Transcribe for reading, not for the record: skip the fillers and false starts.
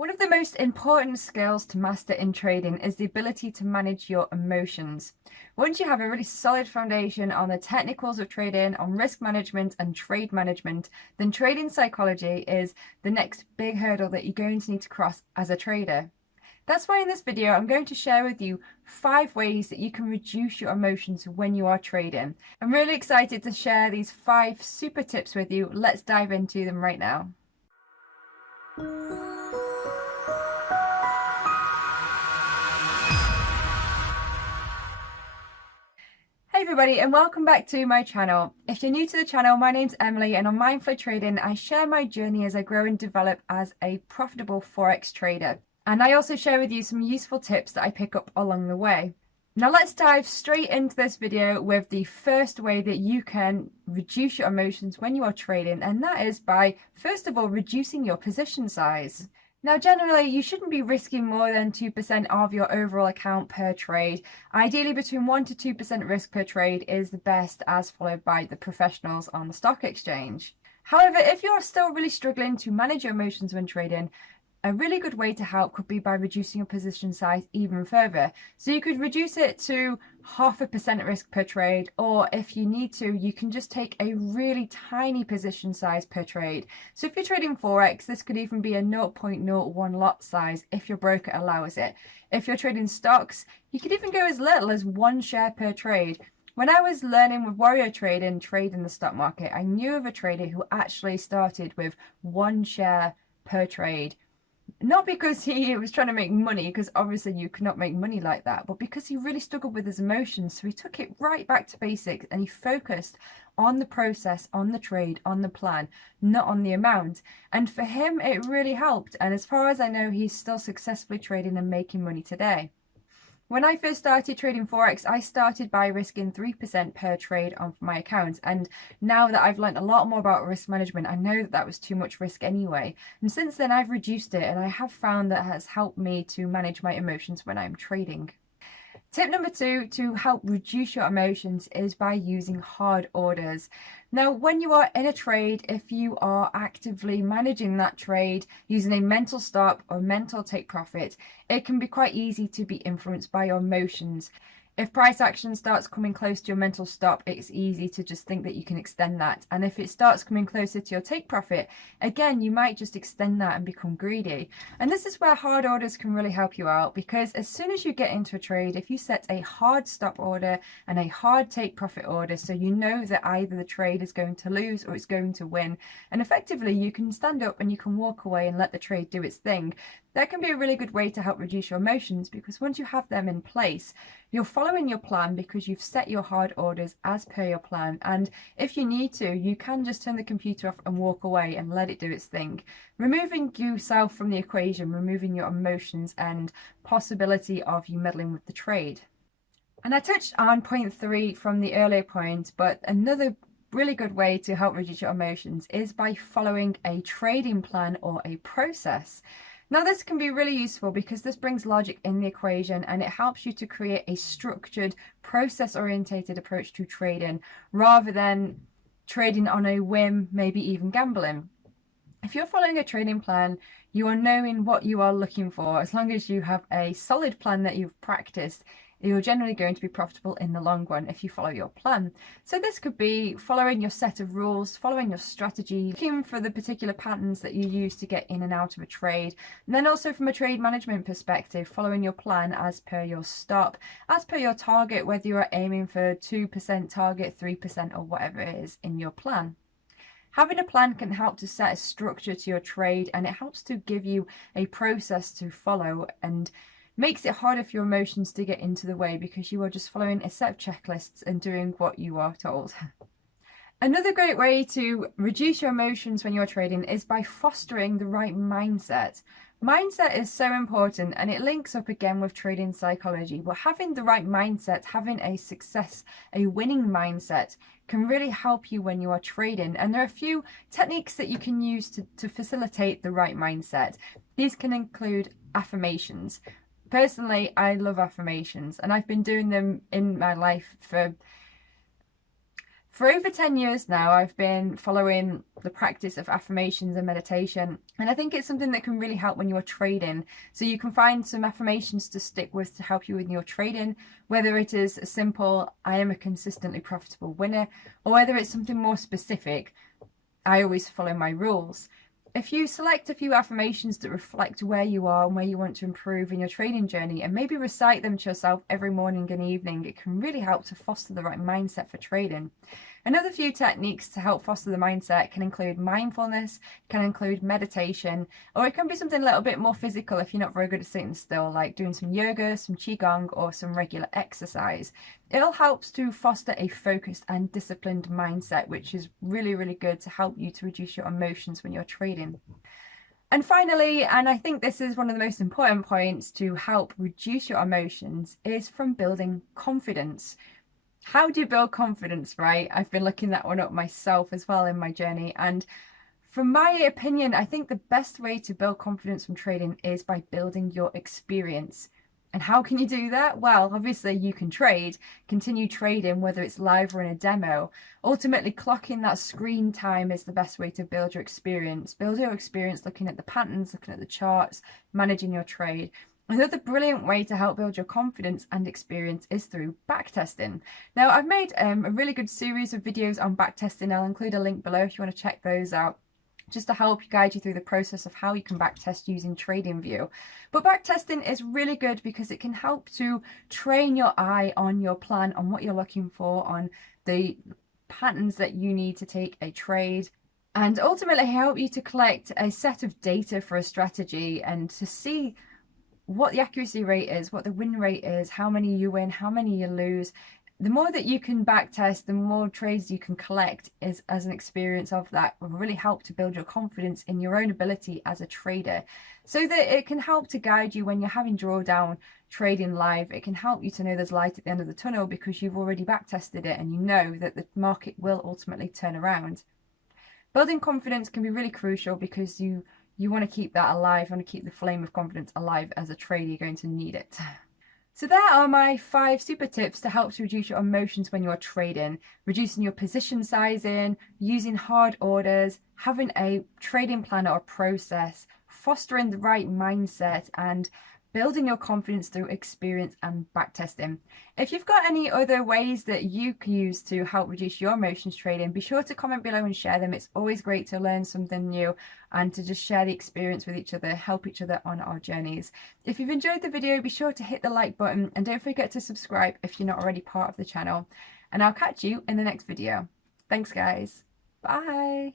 One of the most important skills to master in trading is the ability to manage your emotions. Once you have a really solid foundation on the technicals of trading, on risk management and trade management, then trading psychology is the next big hurdle that you're going to need to cross as a trader. That's why in this video, I'm going to share with you 5 ways that you can reduce your emotions when you are trading. I'm really excited to share these 5 super tips with you. Let's dive into them right now. Hey everybody, and welcome back to my channel. If you're new to the channel, my name's Emily, and on Mindflow Trading I share my journey as I grow and develop as a profitable Forex trader. And I also share with you some useful tips that I pick up along the way. Now let's dive straight into this video with the first way that you can reduce your emotions when you are trading, and that is by, first of all, reducing your position size. Now, generally, you shouldn't be risking more than 2% of your overall account per trade. Ideally, between 1 to 2% risk per trade is the best, as followed by the professionals on the stock exchange. However, if you're still really struggling to manage your emotions when trading, a really good way to help could be by reducing your position size even further. So you could reduce it to 0.5% risk per trade, or if you need to, you can just take a really tiny position size per trade. So if you're trading Forex, this could even be a 0.01 lot size if your broker allows it. If you're trading stocks, you could even go as little as 1 share per trade. When I was learning with Warrior Trading, trading the stock market, I knew of a trader who actually started with 1 share per trade. Not because he was trying to make money, because obviously you cannot make money like that, but because he really struggled with his emotions. So he took it right back to basics and he focused on the process, on the trade, on the plan, not on the amount. And for him, it really helped. And as far as I know, he's still successfully trading and making money today. When I first started trading Forex, I started by risking 3% per trade on my account. And now that I've learned a lot more about risk management, I know that that was too much risk anyway. And since then, I've reduced it, and I have found that has helped me to manage my emotions when I'm trading. Tip number 2 to help reduce your emotions is by using hard orders. Now, when you are in a trade, if you are actively managing that trade using a mental stop or mental take profit, it can be quite easy to be influenced by your emotions. If price action starts coming close to your mental stop, it's easy to just think that you can extend that. And if it starts coming closer to your take profit, again, you might just extend that and become greedy. And this is where hard orders can really help you out, because as soon as you get into a trade, if you set a hard stop order and a hard take profit order, so you know that either the trade is going to lose or it's going to win, and effectively you can stand up and you can walk away and let the trade do its thing. That can be a really good way to help reduce your emotions, because once you have them in place, you're following your plan because you've set your hard orders as per your plan. And if you need to, you can just turn the computer off and walk away and let it do its thing. Removing yourself from the equation, removing your emotions and possibility of you meddling with the trade. And I touched on point 3 from the earlier point, but another really good way to help reduce your emotions is by following a trading plan or a process. Now, this can be really useful because this brings logic in the equation, and it helps you to create a structured, process-orientated approach to trading rather than trading on a whim, maybe even gambling. If you're following a trading plan, you are knowing what you are looking for. As long as you have a solid plan that you've practiced, you're generally going to be profitable in the long run if you follow your plan. So this could be following your set of rules, following your strategy, looking for the particular patterns that you use to get in and out of a trade. And then also from a trade management perspective, following your plan as per your stop, as per your target, whether you are aiming for 2% target, 3%, or whatever it is in your plan. Having a plan can help to set a structure to your trade, and it helps to give you a process to follow and makes it harder for your emotions to get into the way because you are just following a set of checklists and doing what you are told. Another great way to reduce your emotions when you're trading is by fostering the right mindset. Mindset is so important, and it links up again with trading psychology. But having the right mindset, having a winning mindset, can really help you when you are trading. And there are a few techniques that you can use to facilitate the right mindset. These can include affirmations. Personally, I love affirmations, and I've been doing them in my life for For over 10 years now, I've been following the practice of affirmations and meditation, and I think it's something that can really help when you're trading. So you can find some affirmations to stick with to help you with your trading, whether it is a simple, I am a consistently profitable winner, or whether it's something more specific, I always follow my rules. If you select a few affirmations that reflect where you are and where you want to improve in your trading journey, and maybe recite them to yourself every morning and evening, it can really help to foster the right mindset for trading. Another few techniques to help foster the mindset can include mindfulness, can include meditation, or it can be something a little bit more physical if you're not very good at sitting still, like doing some yoga, some qigong, or some regular exercise. It all helps to foster a focused and disciplined mindset, which is really, really good to help you to reduce your emotions when you're trading. And finally, and I think this is one of the most important points to help reduce your emotions, is from building confidence. How do you build confidence, right? I've been looking that one up myself as well in my journey. And from my opinion, I think the best way to build confidence from trading is by building your experience. And how can you do that? Well, obviously you can trade, continue trading, whether it's live or in a demo. Ultimately, clocking that screen time is the best way to build your experience. Build your experience looking at the patterns, looking at the charts, managing your trade. Another brilliant way to help build your confidence and experience is through backtesting. Now, I've made a really good series of videos on backtesting. I'll include a link below if you want to check those out, just to help guide you through the process of how you can backtest using TradingView. But backtesting is really good because it can help to train your eye on your plan, on what you're looking for, on the patterns that you need to take a trade, and ultimately help you to collect a set of data for a strategy and to see what the accuracy rate is, what the win rate is, how many you win, how many you lose. The more that you can backtest, the more trades you can collect is as an experience of that will really help to build your confidence in your own ability as a trader, so that it can help to guide you when you're having drawdown trading live. It can help you to know there's light at the end of the tunnel because you've already backtested it and you know that the market will ultimately turn around. Building confidence can be really crucial because you want to keep that alive, you want to keep the flame of confidence alive as a trader. You're going to need it. So there are my 5 super tips to help to reduce your emotions when you're trading. Reducing your position sizing, using hard orders, having a trading plan or process, fostering the right mindset, and building your confidence through experience and backtesting. If you've got any other ways that you can use to help reduce your emotions trading, be sure to comment below and share them. It's always great to learn something new and to just share the experience with each other, help each other on our journeys. If you've enjoyed the video, be sure to hit the like button and don't forget to subscribe if you're not already part of the channel. And I'll catch you in the next video. Thanks guys. Bye.